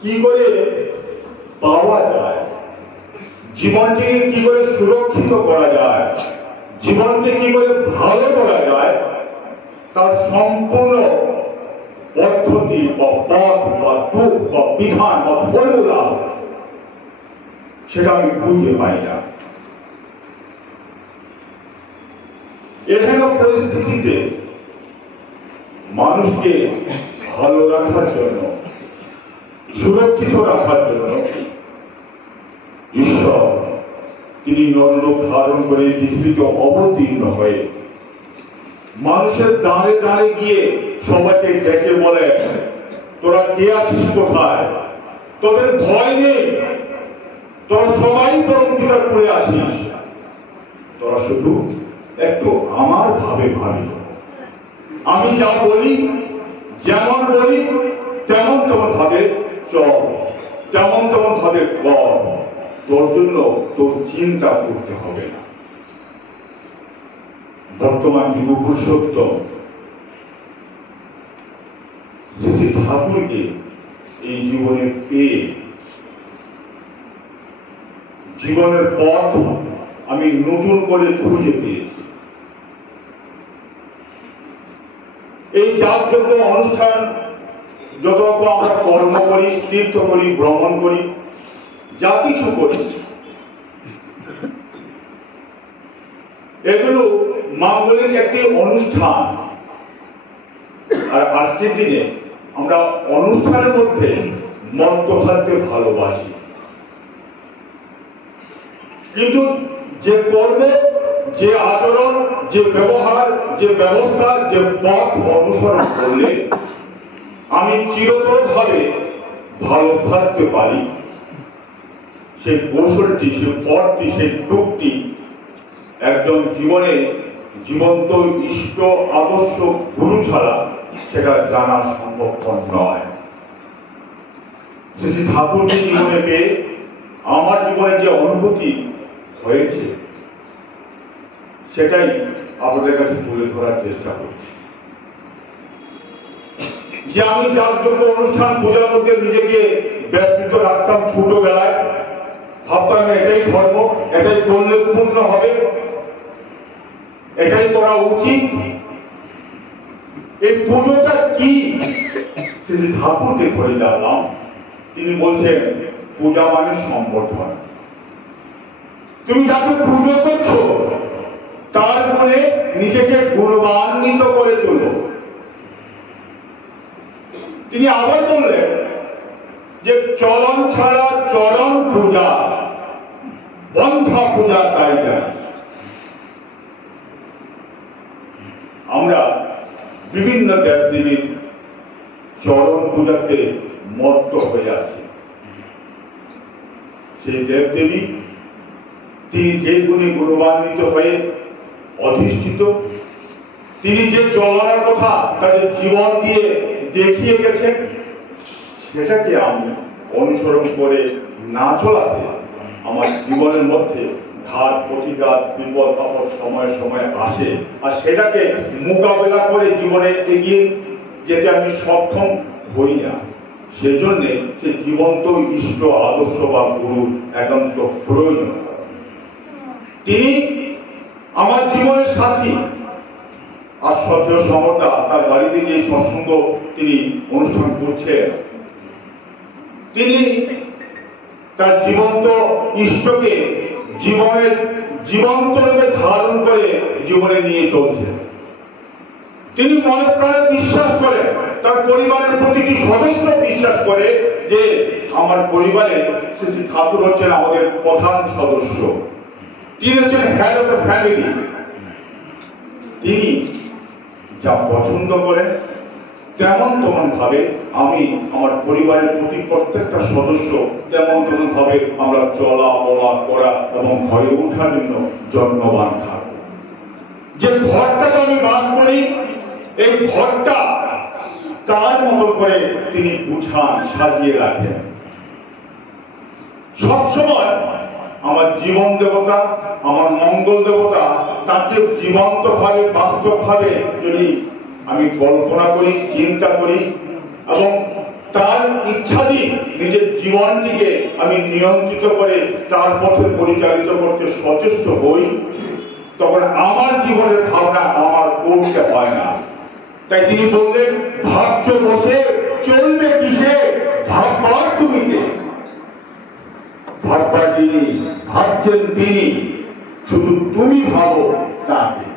কি করে পাওয়া যায়, জীবনটিকে কি করে সুরক্ষিত করা যায়, জীবনকে কি করে ভালো করা যায়, তার সম্পূর্ণ পদ্ধতি বা পথ বা টুক বা বিধান বা ফর্মুলা সেটা আমি খুঁজে পাই না। এহেন পরিস্থিতিতে মানুষকে ভালো রাখার জন্য, সুরক্ষিত রাখার জন্য ঈশ্বর তিনি নররূপ ধারণ করে পৃথিবীতে অবতীর্ণ হয়ে মানুষের দ্বারে দ্বারে গিয়ে সবাইকে ডেকে বলে, তোরা কে আছিস কোথায়, তোদের ভয় নেই, তোরা সবাই পরম পিতার কোলে আছিস, তোরা শুধু একটু আমার ভাবে ভাবি, আমি যা বলি যেমন বলি তেমন তেমন ভাবে চল, তেমন তেমন ভাবে কর, তোর জন্য তোর চিন্তা করতে হবে না। বর্তমান যুগ পুরুষোত্তম শ্রী ঠাকুরকে এই জীবনে পেয়ে জীবনের পথ আমি নতুন করে খুঁজে পেয়েছি। এই যাগযজ্ঞ অনুষ্ঠান যত আমরা কর্ম করি, তীর্থ করি, ভ্রমণ করি, যা কিছু করি, এগুলো মাঙ্গলিক একটি অনুষ্ঠান। আর আজকের দিনে আমরা অনুষ্ঠানের মধ্যে মত্ত থাকতে ভালোবাসি, কিন্তু যে কর্ম, যে আচরণ, যে ব্যবহার, যে ব্যবস্থা, যে পথ অনুসরণ করলে আমি চিরতর ভাবে ভালো থাকতে পারি, সেই কৌশলটি, সেই পথটি, সেই টুকটি একজন জীবনে জীবন্ত ইষ্ট আদর্শ গুরু ছাড়া সেটা জানা সম্ভব নয়। শ্রী ঠাকুরকে জীবনে পেয়ে আমার জীবনে যে অনুভূতি হয়েছে সেটাই আপনাদের কাছে তুলে ধরার চেষ্টা করছি। যে আমি যাগযজ্ঞ অনুষ্ঠান পূজার মধ্যে নিজেকে ব্যস্ত রাখতাম, ছোটবেলায় ভাবতাম এটাই ধর্ম, এটাই করলে পূর্ণ হবে, এটাই করা উচিত। এই পুজোটা কি শ্রী ঠাকুরকে ধরে জানলাম, তিনি বলছেন পূজা মানে সম্বর্ধনা। তুমি যাকে পুজো করছো তার মনে নিজেকে গুণবান্বিত করে তোলো। তিনি আবার বললেন যে চলন ছাড়া চরণ পূজা, বন্ধা পূজা তাই জানি। আমরা বিভিন্ন দেবদেবীর চরণ পূজাতে মত্ত হয়ে আছি। সেই দেবদেবী তিনি যে গুণে গুণবান্বিত হয়ে অধিষ্ঠিত, তিনি যে চলার কথা তাদের জীবন দিয়ে দেখিয়ে গেছেন, সেটাকে আমি অনুসরণ করে না চলাতে আমার জীবনের মধ্যে ঘাত প্রতিঘাত, বিপদ আপদ সময়ে সময়ে আসে, আর সেটাকে মোকাবেলা করে জীবনে এগিয়ে যেতে আমি সক্ষম হই না। সেজন্য সে জীবন্ত ইষ্ট আদর্শ বা গুরু একান্ত প্রয়োজন। তিনি আমার জীবনের সাথী। আর শ্রদ্ধেয় সমর্থা তার বাড়িতে গিয়ে সৎসঙ্গ তিনি অনুষ্ঠান করছেন, তিনি তার জীবন্ত ইষ্টকে জীবনের জীবন্ত রূপে ধারণ করে জীবনে নিয়ে চলছেন। তিনি মনে প্রাণে বিশ্বাস করেন, তার পরিবারের প্রতিটি সদস্য বিশ্বাস করে যে আমার পরিবারে শ্রী ঠাকুর হচ্ছেন আমাদের প্রধান সদস্য, তিনি হচ্ছেন হেড অফ দ্য ফ্যামিলি। তিনি যা পছন্দ করেন তেমন তেমন ভাবে আমি আমার পরিবারের প্রতি প্রত্যেকটা সদস্য তেমন তেমন ভাবে আমরা চলা বলা করা এবং ঘরে ওঠার জন্য যত্নবান থাকব। যে ঘরটাতে আমি বাস করি, এই ঘরটা তার মতো করে তিনি গুছান, সাজিয়ে রাখেন। সবসময় আমার জীবন দেবতা, আমার মঙ্গল দেবতা, তাকে জীবন্ত ভাবে, বাস্তব ভাবে যদি আমি কল্পনা করি, চিন্তা করি এবং তার ইচ্ছাধীন নিজের জীবনটিকে আমি নিয়ন্ত্রিত করে তার পথে পরিচালিত করতে সচেষ্ট হই, তখন আমার জীবনের ভাবনা আমার করতে হয় না। তাই তিনি বললেন, ভাবছ বসে চলবে কিসে, ভাববার তুমি কে? ভাববার যিনি, ভাবছেন তিনি, শুধু তুমি ভাবো তাকে।